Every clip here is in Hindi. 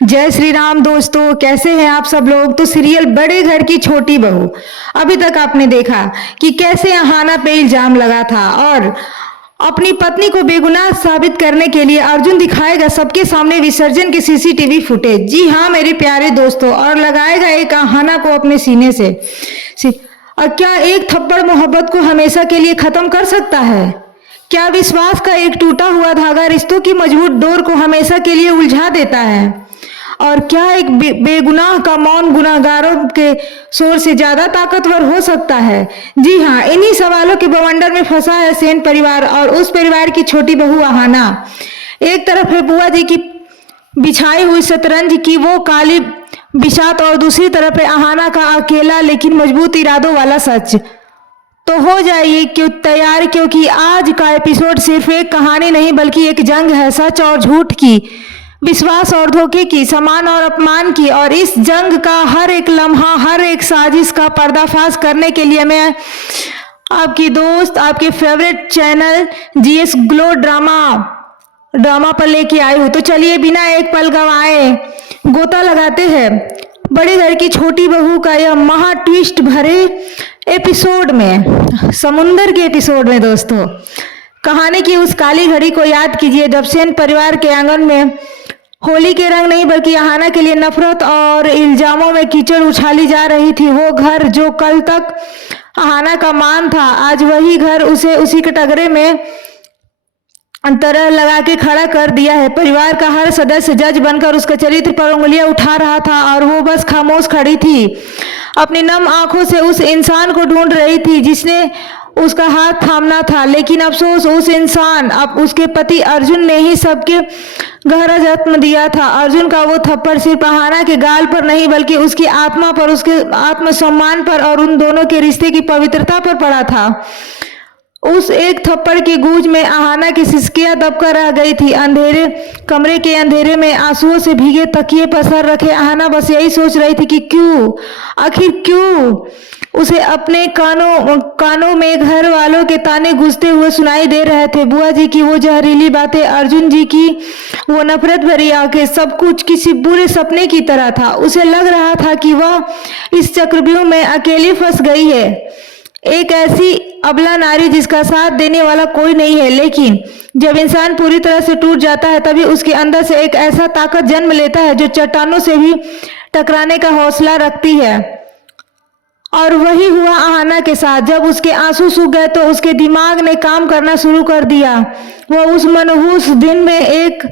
जय श्री राम दोस्तों, कैसे हैं आप सब लोग। तो सीरियल बड़े घर की छोटी बहू, अभी तक आपने देखा कि कैसे अहाना पे इल्जाम लगा था और अपनी पत्नी को बेगुनाह साबित करने के लिए अर्जुन दिखाएगा सबके सामने विसर्जन के सीसीटीवी फुटेज। जी हाँ मेरे प्यारे दोस्तों, और लगाएगा एक अहाना को अपने सीने से। और क्या एक थप्पड़ मोहब्बत को हमेशा के लिए खत्म कर सकता है? क्या विश्वास का एक टूटा हुआ धागा रिश्तों की मजबूत डोर को हमेशा के लिए उलझा देता है? और क्या एक बेगुनाह का मौन गुनाहगारों के शोर से ज्यादा ताकतवर हो सकता है? जी हाँ, इन्हीं सवालों के बवंडर में फंसा है सेन परिवार और उस परिवार की छोटी बहू अहाना। एक तरफ है बुआ जी की बिछाई हुई शतरंज की वो काली बिसात और दूसरी तरफ है अहाना का अकेला लेकिन मजबूत इरादों वाला सच। तो हो जाइए क्यों तैयार, क्योंकि आज का एपिसोड सिर्फ एक कहानी नहीं बल्कि एक जंग है, सच और झूठ की, विश्वास और धोखे की, सम्मान और अपमान की। और इस जंग का हर एक लम्हा, हर एक साजिश का पर्दाफाश करने के लिए मैं आपकी दोस्त, आपके favourite channel GS glow drama पर लेके आई हूँ। तो चलिए बिना एक पल गंवाए गोता लगाते हैं बड़े घर की छोटी बहू का यह महा ट्विस्ट भरे एपिसोड में, समुंदर के एपिसोड में। दोस्तों, कहानी की उस काली घड़ी को याद कीजिए जब सेन परिवार के आंगन में होली के रंग नहीं बल्कि अहाना के लिए नफरत और इल्जामों में कीचड़ उछाली जा रही थी। वो घर जो कल तक अहाना का मान था, आज वही घर उसे उसी कटघरे में तरह लगा के खड़ा कर दिया है। परिवार का हर सदस्य जज बनकर उसके चरित्र पर उंगलियां उठा रहा था और वो बस खामोश खड़ी थी, अपनी नम आंखों से उस इंसान को ढूंढ रही थी जिसने उसका हाथ थामना था। लेकिन अफसोस, उस इंसान अब उसके पति अर्जुन ने ही सबके गहरा जख्म दिया था। अर्जुन का वो थप्पड़ सिर्फ अहाना के गाल पर नहीं बल्कि उसकी आत्मा पर, उसके आत्मसम्मान पर और उन दोनों के रिश्ते की पवित्रता पर पड़ा था। उस एक थप्पड़ की गूंज में अहाना की सिसकियां दबकर रह गई थी। अंधेरे कमरे के अंधेरे में आंसुओं से भीगे तकिए पर सर रखे अहाना बस यही सोच रही थी कि क्यों, आखिर क्यों उसे अपने कानों में घर वालों के ताने गूंजते हुए सुनाई दे रहे थे। बुआ जी की वो जहरीली बातें, अर्जुन जी की वो नफरत भरी आंखें, सब कुछ किसी बुरे सपने की तरह था। उसे लग रहा था कि वह इस चक्रव्यूह में अकेली फंस गई है, एक ऐसी अबला नारी जिसका साथ देने वाला कोई नहीं है। लेकिन जब इंसान पूरी तरह से टूट जाता है तभी उसके अंदर से एक ऐसा ताकत जन्म लेता है जो चट्टानों से भी टकराने का हौसला रखती है। और वही हुआ अहाना के साथ। जब उसके आंसू सूख गए तो उसके दिमाग ने काम करना शुरू कर दिया। वो उस मनहूस दिन में एक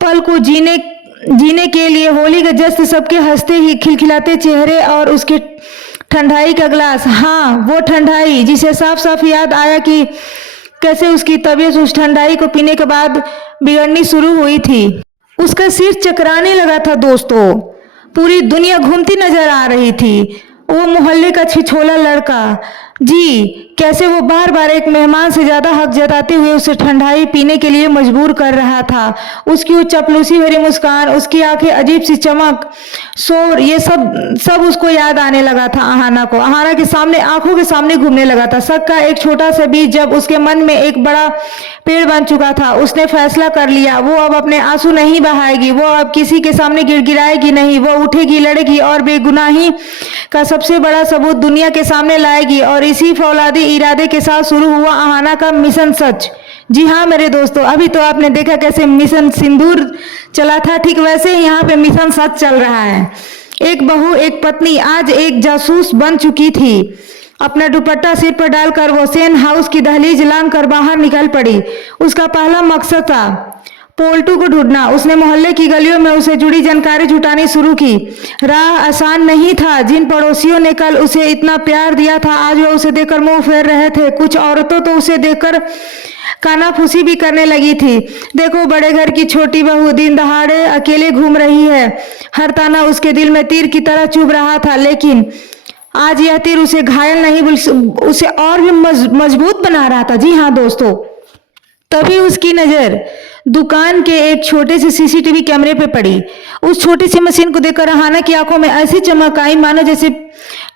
पल को जीने के लिए होली के जश्न, सबके हंसते ही खिलखिलाते चेहरे और उसके ठंडाई का ग्लास, हाँ वो ठंडाई जिसे साफ साफ याद आया कि कैसे उसकी तबीयत उस ठंडाई को पीने के बाद बिगड़नी शुरू हुई थी। उसका सिर चकराने लगा था दोस्तों, पूरी दुनिया घूमती नजर आ रही थी। वो मोहल्ले का छिछोला लड़का, जी कैसे वो बार बार एक मेहमान से ज्यादा हक जताते हुए उसे ठंडाई पीने के लिए मजबूर कर रहा था। उसकी वो चपलूसी भरी मुस्कान, उसकी आंखें अजीब सी चमक, शोर, ये सब उसको याद आने लगा था। अहाना को अहाना के सामने, आंखों के सामने घूमने लगा था। शक का एक छोटा सा बीज जब उसके मन में एक बड़ा पेड़ बन चुका था। उसने फैसला कर लिया, वो अब अपने आंसू नहीं बहाएगी, वो अब किसी के सामने गिड़गिड़ाएगी नहीं, वो उठेगी, लड़ेगी और बेगुनाही का सबसे बड़ा सबूत दुनिया के सामने लाएगी। और इसी फौलादी इरादे के साथ शुरू हुआ अहाना का मिशन सच। जी हाँ मेरे दोस्तों, अभी तो आपने देखा कैसे मिशन सिंदूर चला था, ठीक वैसे ही यहाँ पे मिशन सच चल रहा है। एक बहू, एक पत्नी आज एक जासूस बन चुकी थी। अपना दुपट्टा सिर पर डालकर वो सेन हाउस की दहलीज लांघ कर बाहर निकल पड़ी। उसका पहला मकसद था पोल्टू को ढूंढना। उसने मोहल्ले की गलियों में उसे जुड़ी जानकारी जुटानी शुरू की। राह आसान नहीं था। जिन पड़ोसियों ने कल उसे इतना प्यार दिया था आज वो उसे देखकर मुंह फेर रहे थे। कुछ औरतों तो उसे देखकर कानाफूसी भी करने लगी थी। देखो बड़े घर की छोटी बहू दिन दहाड़े अकेले घूम रही है। हर ताना उसके दिल में तीर की तरह चुभ रहा था, लेकिन आज यह तीर उसे घायल नहीं उसे और भी मजबूत बना रहा था। जी हाँ दोस्तों, तभी उसकी नजर दुकान के एक छोटे से सीसीटीवी कैमरे पे पड़ी। उस छोटी सी मशीन को देखकर अहाना की आंखों में ऐसी चमक आई मानो जैसे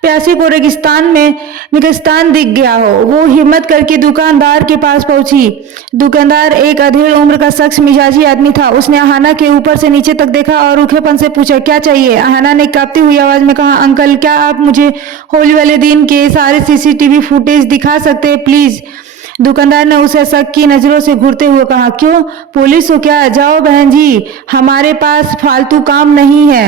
प्यासी को रेगिस्तान दिख गया हो। वो हिम्मत करके दुकानदार के पास पहुंची। दुकानदार एक अधेड़ उम्र का शख्स मिजाजी आदमी था। उसने अहाना के ऊपर से नीचे तक देखा और रूखेपन से पूछा, क्या चाहिए? अहाना ने कांपती हुई आवाज में कहा, अंकल, क्या आप मुझे होली वाले दिन के सारे सीसीटीवी फुटेज दिखा सकते हैं प्लीज? दुकानदार ने उसे शक की नजरों से घूरते हुए कहा, क्यों, पुलिस हो क्या? जाओ बहन जी, हमारे पास फालतू काम नहीं है,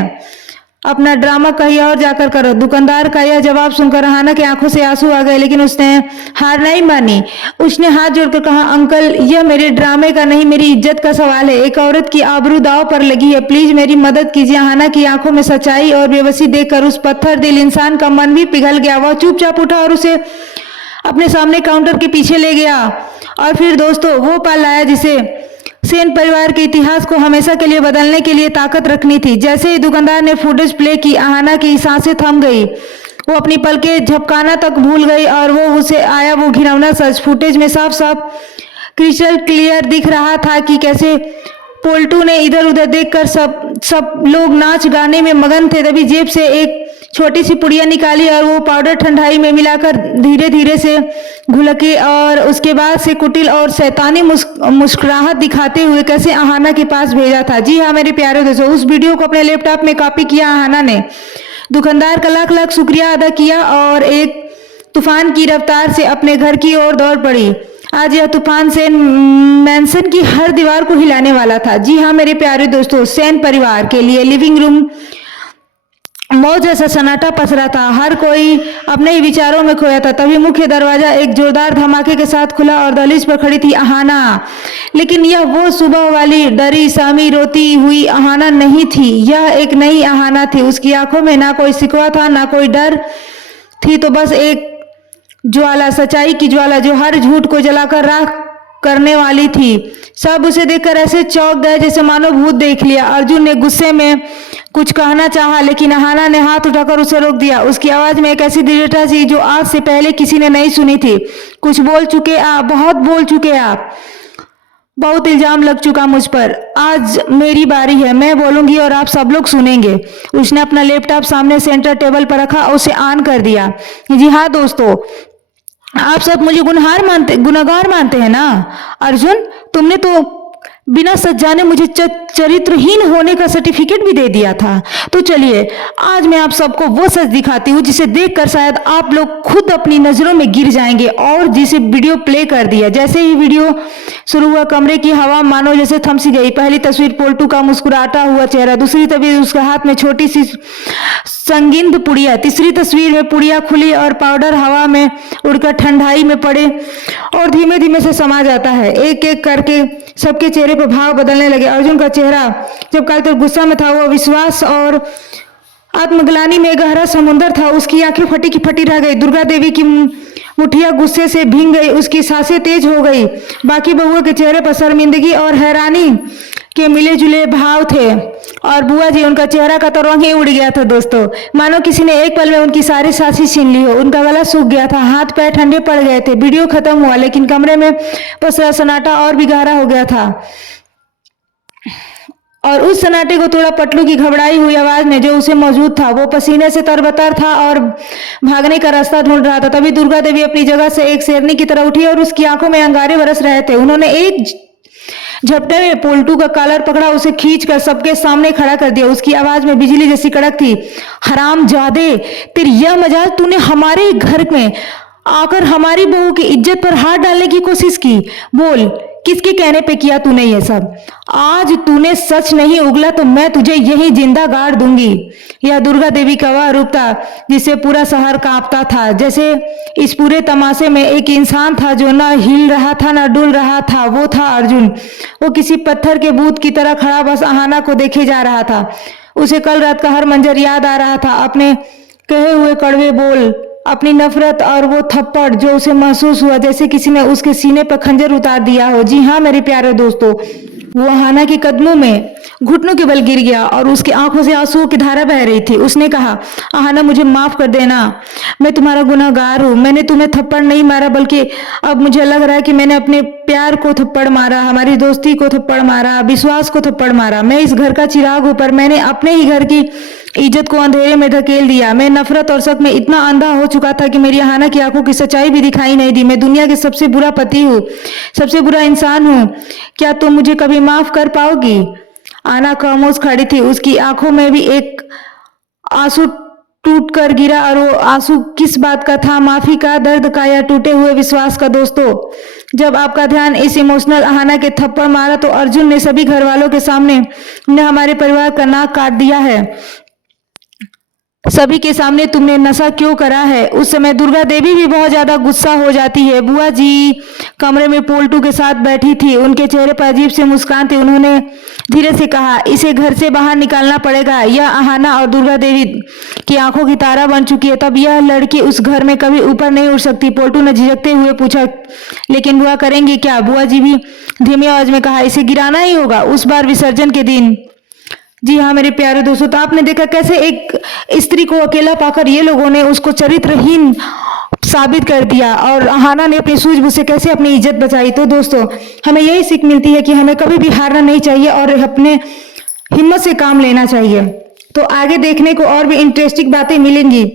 अपना ड्रामा कहीं और जाकर करो। दुकानदार का यह जवाब सुनकर अहाना की आंखों से आंसू आ गए, लेकिन उसने हार नहीं मानी। उसने हाथ जोड़कर कहा, अंकल, यह मेरे ड्रामे का नहीं, मेरी इज्जत का सवाल है। एक औरत की आबरू दांव पर लगी है, प्लीज मेरी मदद कीजिए। अहाना की आंखों में सच्चाई और बेबसी देखकर उस पत्थर दिल इंसान का मन भी पिघल गया। वह चुपचाप उठा और उसे अपने सामने काउंटर के पीछे ले गया। और फिर दोस्तों, वो पल लाया जिसे सेन परिवार के इतिहास को हमेशा के लिए बदलने के लिए ताकत रखनी थी। जैसे ही दुकानदार ने फुटेज प्ले की, अहाना की सांसें थम गई। वो अपनी पलकें झपकाना तक भूल गई और वो उसे आया वो घिनौना सच। फुटेज में साफ साफ क्रिस्टल क्लियर दिख रहा था कि कैसे पोल्टू ने इधर उधर देखकर सब लोग नाच गाने में मगन थे। तभी जेब से एक छोटी सी पुड़िया निकाली और वो पाउडर ठंडाई में मिलाकर धीरे धीरे से घुलकी और उसके बाद से कुटिल और शैतानी मुस्कुराहट दिखाते हुए कैसे अहाना के पास भेजा था। जी हाँ मेरे प्यारे दोस्तों, उस वीडियो को अपने लैपटॉप में कॉपी किया अहाना ने। दुकानदार का लाख लाख शुक्रिया अदा किया और एक तूफान की रफ्तार से अपने घर की ओर दौड़ पड़ी। आज यह तूफान सेन मैंसन की हर दीवार को हिलाने वाला था। जी हाँ मेरे प्यारे दोस्तों, सेन परिवार के लिए लिविंग रूम मौज जैसा सन्नाटा पसरा था। हर कोई अपने ही विचारों में खोया था। तभी मुख्य दरवाजा एक जोरदार धमाके के साथ खुला और दहलीज पर खड़ी थी अहाना। लेकिन यह वो सुबह वाली डरी सामी रोती हुई अहाना नहीं थी। यह एक नई अहाना थी। उसकी आंखों में ना कोई शिकवा था, ना कोई डर थी, तो बस एक ज्वाला, सच्चाई की ज्वाला जो हर झूठ को जलाकर राख करने वाली थी। सब उसे देखकर ऐसे चौंक गए जैसे मानो भूत देख लिया। अर्जुन ने गुस्से में कुछ कहना चाहा, लेकिन अहाना ने हाथ उठाकर उसे रोक दिया। उसकी आवाज में एक ऐसी दृढ़ता थी जो आज से पहले किसी ने नहीं सुनी थी। कुछ बोल चुके आप, बहुत बोल चुके आप, बहुत इल्जाम लग चुका मुझ पर। आज मेरी बारी है, मैं बोलूंगी और आप सब लोग सुनेंगे। उसने अपना लैपटॉप सामने सेंटर टेबल पर रखा और उसे ऑन कर दिया। जी हाँ दोस्तों, आप सब मुझे गुनहगार मानते हैं ना? अर्जुन, तुमने तो बिना सच जाने मुझे चरित्रहीन होने का सर्टिफिकेट भी दे दिया था। तो चलिए, आज मैं आप सबको वो सच दिखाती हूँ जिसे देखकर शायद आप लोग खुद अपनी नजरों में गिर जाएंगे। और जिसे वीडियो प्ले कर दिया, जैसे ही वीडियो शुरू हुआ, कमरे की हवा मानो जैसे थम सी गई। पहली तस्वीर पोल्टू का मुस्कुराता हुआ चेहरा, दूसरी तस्वीर उसके हाथ में छोटी सी संगीन पुड़िया, तीसरी तस्वीर में पुड़िया खुली और पाउडर हवा में उड़कर ठंडाई में पड़े और धीमे धीमे से समा जाता है। एक एक करके सबके चेहरे पर भाव बदलने लगे। अर्जुन का चेहरा जब कल तक गुस्सा में था, वो विश्वास और आत्मग्लानि में गहरा समुद्र था। उसकी आंखें फटी की फटी रह गई। दुर्गा देवी की मुठिया गुस्से से भींग गई, उसकी सांसें तेज हो गई। बाकी बहुओं के चेहरे पर शर्मिंदगी और हैरानी के मिले जुले भाव थे। और बुआ जी, उनका चेहरा का तो रंग ही उड़ गया था दोस्तों, मानो किसी ने एक पल में उनकी सारी सांसें छीन ली हो। उनका गला सूख गया था, हाथ पैर ठंडे पड़ गए थे। वीडियो खत्म हुआ, लेकिन कमरे में पसरा सन्नाटा और भी गहरा हो गया था। और उस सन्नाटे को थोड़ा पटलू की घबराई हुई आवाज में जो उसे मौजूद था। वो पसीने से तरबतर था और भागने का रास्ता ढूंढ रहा था। तभी दुर्गा देवी अपनी जगह से एक शेरनी की तरह उठी और उसकी आंखों में अंगारे बरस रहे थे। उन्होंने एक झपटे में पोल्टू का कॉलर पकड़ा, उसे खींचकर सबके सामने खड़ा कर दिया। उसकी आवाज में बिजली जैसी कड़क थी। हरामजादे, तेरी यह मजाल, तूने हमारे घर में आकर हमारी बहू की इज्जत पर हाथ डालने की कोशिश की। बोल, किसके कहने पे किया तूने ये सब? आज तूने सच नहीं उगला तो मैं तुझे यही जिंदा गाड़ दूंगी। यह दुर्गा देवी का वह रूप था जिससे पूरा शहर कांपता था। जैसे इस पूरे तमाशे में एक इंसान था जो न हिल रहा था न डुल रहा था। वो था अर्जुन। वो किसी पत्थर के बूत की तरह खड़ा बस अहाना को देखे जा रहा था। उसे कल रात का हर मंजर याद आ रहा था, अपने कहे हुए कड़वे बोल, अपनी नफरत और वो थप्पड़ जो उसे महसूस हुआ जैसे किसी ने उसके सीने पर खंजर उतार दिया हो। जी हाँ मेरे प्यारे दोस्तों, वो अहाना के कदमों में घुटनों के बल गिर गया और उसकी आंखों से आंसुओं की धारा बह रही थी। उसने कहा, अहाना मुझे माफ कर देना, मैं तुम्हारा गुनहगार हूँ। मैंने तुम्हें थप्पड़ नहीं मारा, बल्कि अब मुझे लग रहा है कि मैंने अपने प्यार को थप्पड़ मारा, हमारी दोस्ती को थप्पड़ मारा, विश्वास को थप्पड़ मारा। मैं इस घर का चिराग हूँ, पर मैंने अपने ही घर की इज्जत को अंधेरे में धकेल दिया। मैं नफरत और शक में इतना अंधा हो चुका था कि मेरी अहाना की आंखों की सच्चाई भी दिखाई नहीं दी। मैं दुनिया के सबसे बुरा पति हूँ, सबसे बुरा इंसान हूँ। क्या तुम मुझे कभी माफ कर पाओगी? आना खामोश खड़ी थी, उसकी आंखों में भी एक आंसू टूट कर गिरा। और वो आंसू किस बात का था? माफी का, दर्द का, या टूटे हुए विश्वास का? दोस्तों, जब आपका ध्यान इस इमोशनल अहाना के थप्पड़ मारा तो अर्जुन ने सभी घर वालों के सामने ने हमारे परिवार का नाक काट दिया है। सभी के सामने तुमने नशा क्यों करा है? उस समय दुर्गा देवी भी बहुत ज्यादा गुस्सा हो जाती है। बुआ जी कमरे में पोल्टू के साथ बैठी थी, उनके चेहरे पर अजीब से मुस्कान थी। उन्होंने धीरे से कहा, इसे घर से बाहर निकालना पड़ेगा। यह अहाना और दुर्गा देवी की आंखों की तारा बन चुकी है। तब यह लड़की उस घर में कभी ऊपर नहीं उठ सकती। पोल्टू ने झिझकते हुए पूछा, लेकिन बुआ करेंगी क्या? बुआ जी भी धीमी आवाज में कहा, इसे गिराना ही होगा, उस बार विसर्जन के दिन। जी हाँ मेरे प्यारे दोस्तों, तो आपने देखा कैसे एक स्त्री को अकेला पाकर ये लोगों ने उसको चरित्रहीन साबित कर दिया और अहाना ने अपनी सूझबूझ से कैसे अपनी इज्जत बचाई। तो दोस्तों, हमें यही सीख मिलती है कि हमें कभी भी हारना नहीं चाहिए और अपने हिम्मत से काम लेना चाहिए। तो आगे देखने को और भी इंटरेस्टिंग बातें मिलेंगी,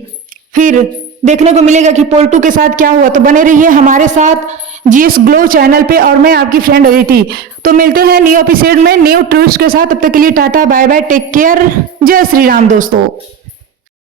फिर देखने को मिलेगा कि पोल्टू के साथ क्या हुआ। तो बने रहिए हमारे साथ जीएस ग्लो चैनल पे, और मैं आपकी फ्रेंड अदिति। तो मिलते हैं न्यू एपिसोड में न्यू ट्विस्ट के साथ। तब तक के लिए tata bye bye, take care, जय श्री राम दोस्तों।